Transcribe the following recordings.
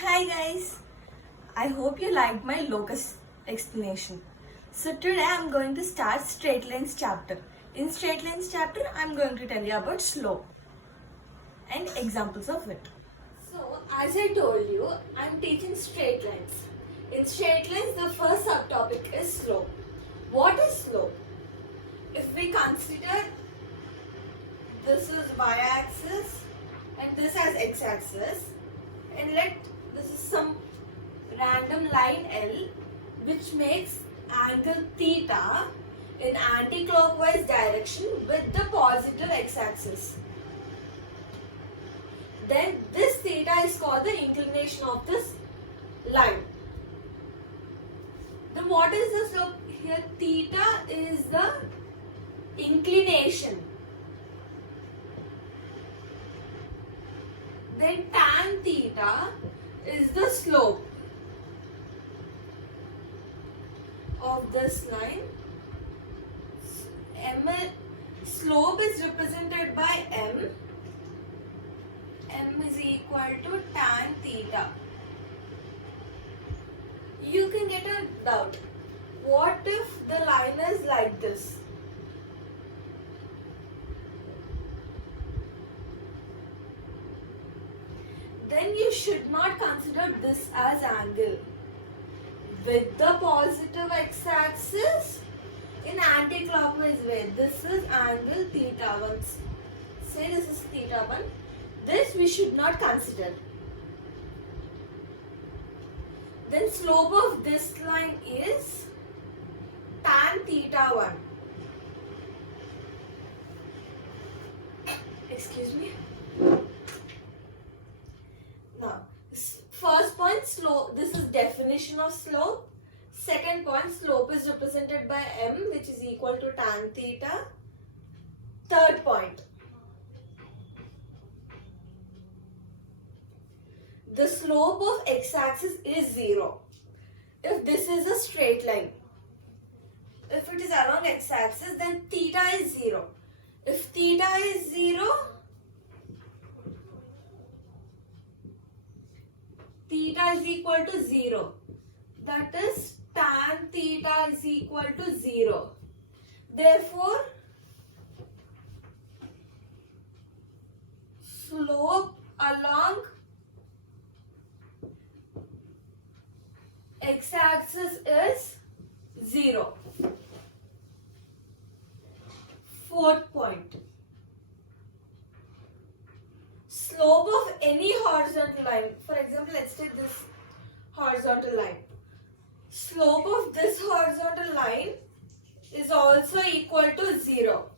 Hi guys, I hope you liked my locus explanation. So today I am going to start straight lines chapter. In straight lines chapter I am going to tell you about slope and examples of it. So, as I told you, I am teaching straight lines. In straight lines, the first subtopic is slope. What is slope? If we consider this is y-axis and this as x-axis, and let this is some random line L which makes angle theta in anti-clockwise direction with the positive x-axis. Then this theta is called the inclination of this line. Then what is the slope? Here theta is the inclination. Then tan theta is the slope of this line. Slope is represented by m. M is equal to tan theta. You can get a doubt. What if the line is like this? Then you should not consider this as angle. With the positive x-axis in anti-clockwise way, this is angle theta 1. Say this is theta 1. This we should not consider. Then slope of this line is tan theta 1. Excuse me. Now, first point slope, this is definition of slope. Second point, slope is represented by m, which is equal to tan theta. Third point, the slope of x-axis is 0. If this is a straight line, if it is along x-axis, then theta is 0. If theta is 0, theta is equal to 0. That is tan theta is equal to 0. Therefore, slope along x-axis is 0. Fourth point. Slope of any horizontal line. For example, let's take this horizontal line. Slope of this horizontal line is also equal to 0.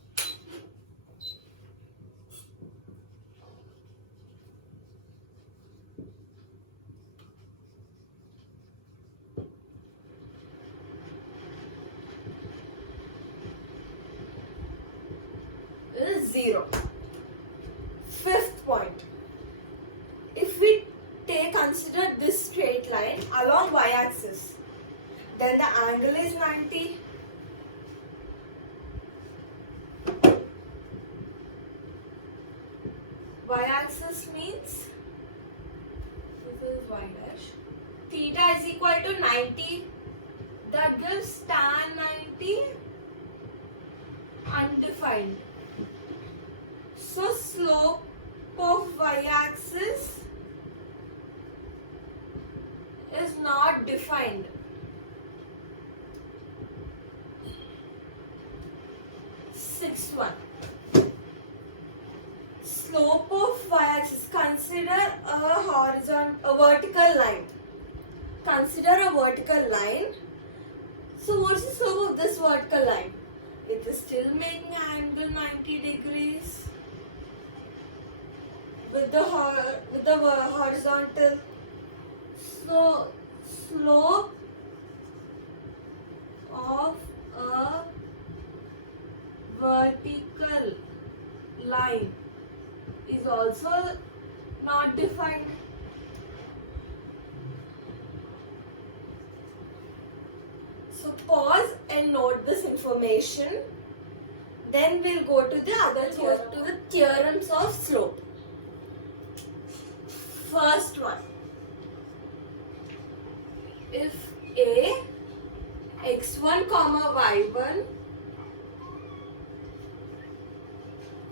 Is 0. Fifth point. If we consider this straight line along y-axis, then the angle is 90. Y-axis means this is y dash. Theta is equal to 90. That gives tan 90 undefined. So slope of y-axis is not defined. Sixth one. Slope of y-axis. Consider a vertical line. Consider a vertical line. So what's the slope of this vertical line? It is still making angle 90 degrees with the horizontal. So slope of a vertical line is also not defined. So pause and note this information. Then we'll go to the theorems of slope. First one. if A x1 comma y1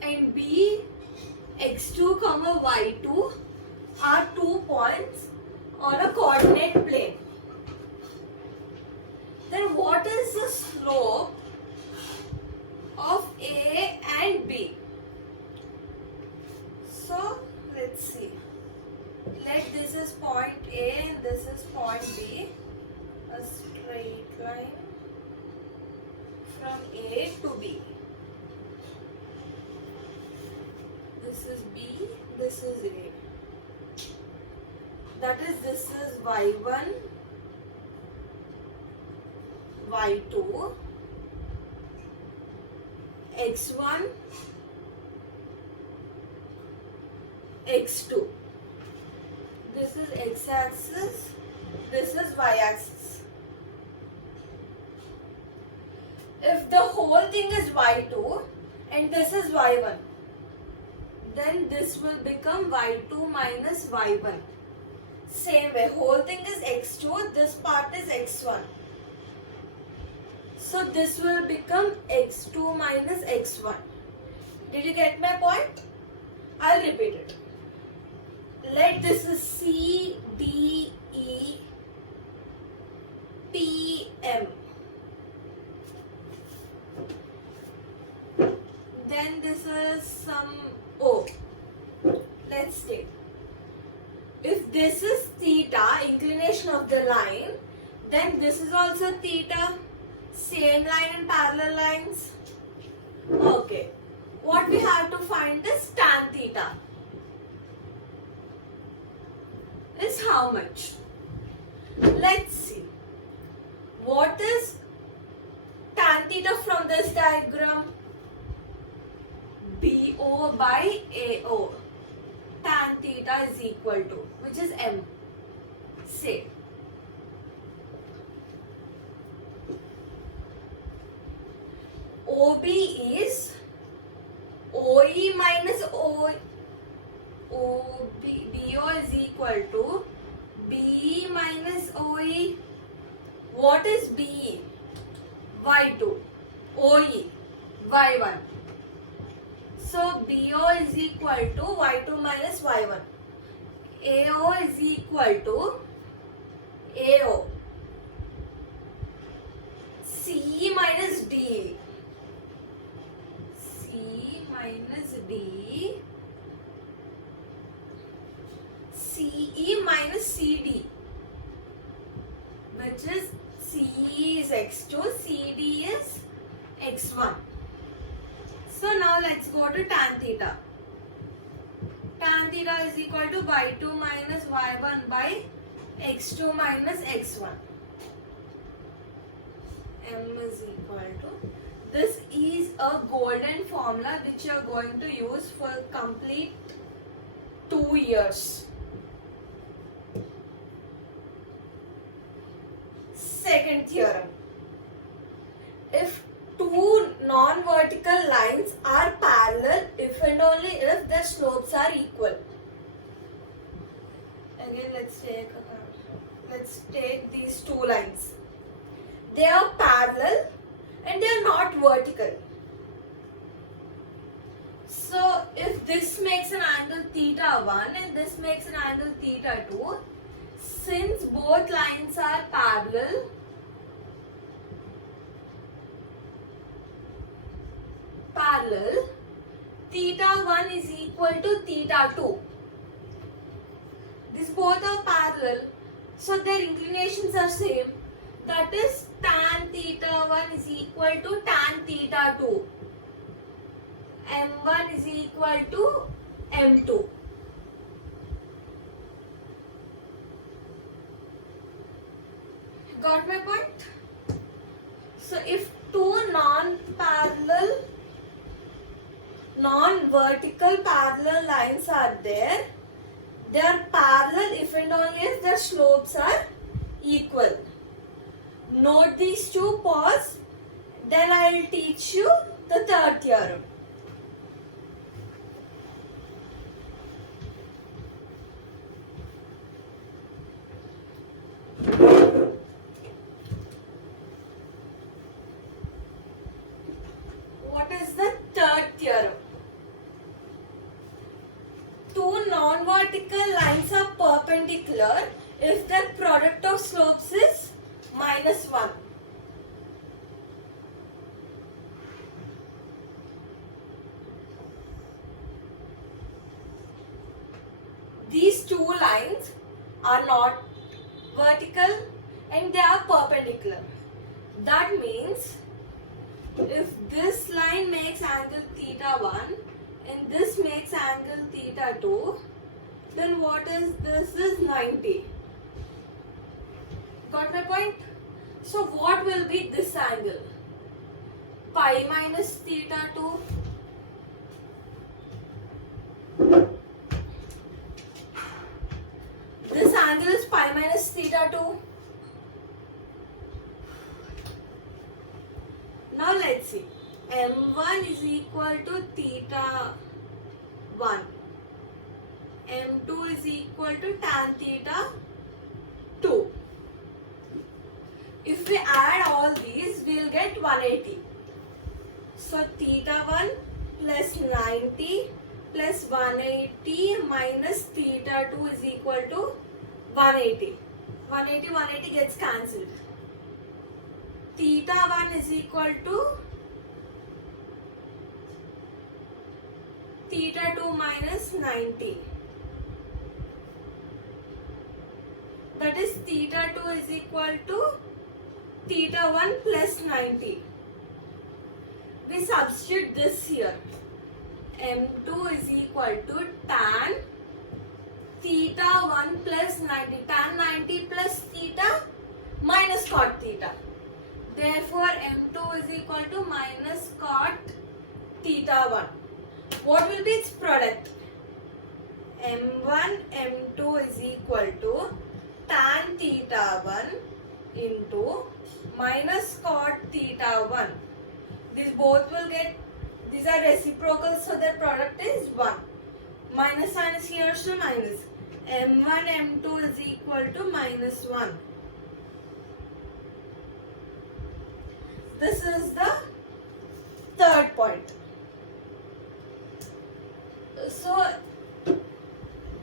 and B x2 comma y2 are 2 points on a coordinate plane, then what is the slope of A and B? So let's see. Let this is point A and this is point B. A straight line from A to B. This is B, this is A. That is, this is y1, y2, x1, x2. This is x-axis, this is y-axis. If the whole thing is y2 and this is y1, then this will become y2 minus y1. Same way, whole thing is x2, this part is x1. So this will become x2 minus x1. Did you get my point? I'll repeat it. Let this is C, D, E, P, M. Then this is some O. Let's take. If this is theta, inclination of the line, then this is also theta. Same line and parallel lines. Okay. What we have to find is tan theta. Is how much? Let's see. What is tan theta from this diagram? BO by AO. Tan theta is equal to, which is M. Say. OB is OE minus BO is equal to BE minus OE. What is BE? Y2. OE, Y1. So BO is equal to Y2 minus Y1. AO is equal to AO. CE minus DE. C minus D. CE minus CD. Which is CE is x2, CD is x1. So now let's go to tan theta. Tan theta is equal to y2 minus y1 by x2 minus x1. M is equal to. This is a golden formula which you are going to use for complete 2 years. Second theorem. If two non-vertical lines are parallel if and only if their slopes are equal. Again, let's take these two lines. They are parallel and they are not vertical. So if this makes an angle theta 1 and this makes an angle theta 2, since both lines are parallel, theta 1 is equal to theta 2. These both are parallel, so their inclinations are same. That is, tan theta 1 is equal to tan theta 2. M1 is equal to M2. Got my point? So if two non-vertical parallel lines are there, they are parallel if and only if their slopes are equal. Note these two, pause, then I will teach you the third theorem. perpendicular if the product of slopes is -1. These two lines are not vertical and they are perpendicular. That means if this line makes angle theta 1 and this makes angle theta 2, then what is this is 90. Got my point? So what will be this angle? Pi minus theta 2. This angle is pi minus theta 2. Now let's see. M1 is equal to theta 1. M2 is equal to tan theta 2. If we add all these, we'll get 180. So theta 1 plus 90 plus 180 minus theta 2 is equal to 180. 180 gets cancelled. Theta 1 is equal to theta 2 minus 90. That is theta 2 is equal to theta 1 plus 90. We substitute this here. M2 is equal to tan theta 1 plus 90. Tan 90 plus theta minus cot theta. Therefore, M2 is equal to minus cot theta 1. What will be its product? M1, M2 is equal to tan theta 1 into minus cot theta 1. These both will get, these are reciprocal, so their product is 1. Minus sign is here, so minus. M1, M2 is equal to minus 1. This is the third point. So,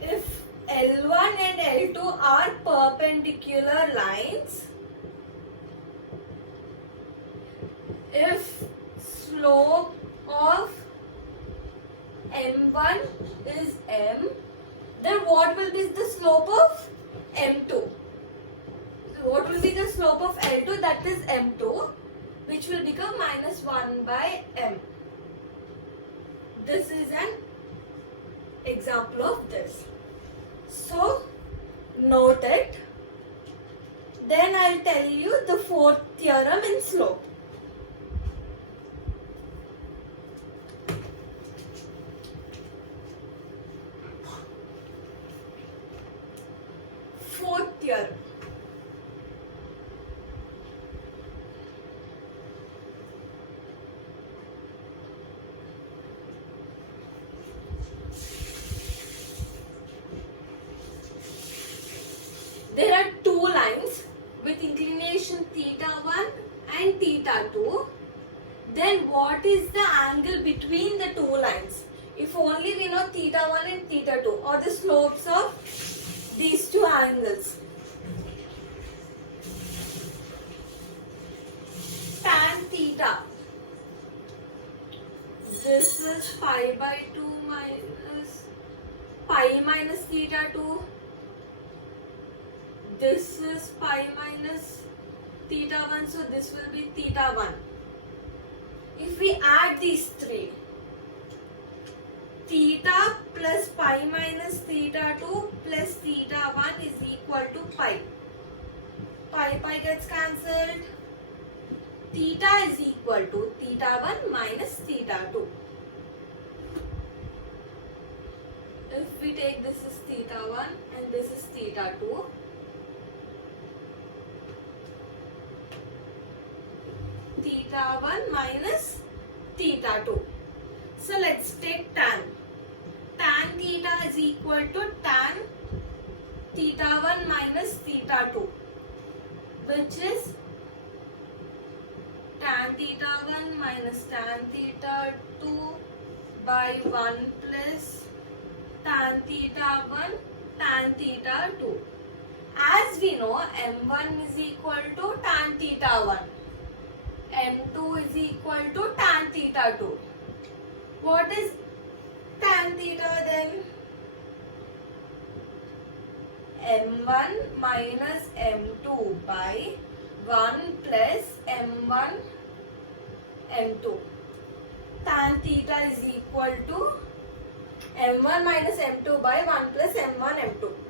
if L1 and L2 are perpendicular lines, if slope of M1 is M, then what will be the slope of M2? So what will be the slope of L2? That is M2, which will become minus 1 by M. This is an example of this. So note it. Then I'll tell you the fourth theorem in slope. Fourth theorem. There are two lines with inclination theta 1 and theta 2. Then what is the angle between the two lines? If only we know theta 1 and theta 2, or the slopes of these two angles. Tan theta. This is pi by 2 minus pi minus theta 2. This is pi minus theta 1, so this will be theta 1. If we add these three, theta plus pi minus theta 2 plus theta 1 is equal to pi. Pi gets cancelled. Theta is equal to theta 1 minus theta 2. If we take this is theta 1 and this is theta 2, theta 1 minus theta 2. So let's take tan. Tan theta is equal to tan theta 1 minus theta 2, which is tan theta 1 minus tan theta 2 by 1 plus tan theta 1 tan theta 2. As we know, m1 is equal to tan theta 1. m2 is equal to tan theta 2. What is tan theta then? m1 minus m2 by 1 plus m1 m2. Tan theta is equal to m1 minus m2 by 1 plus m1 m2.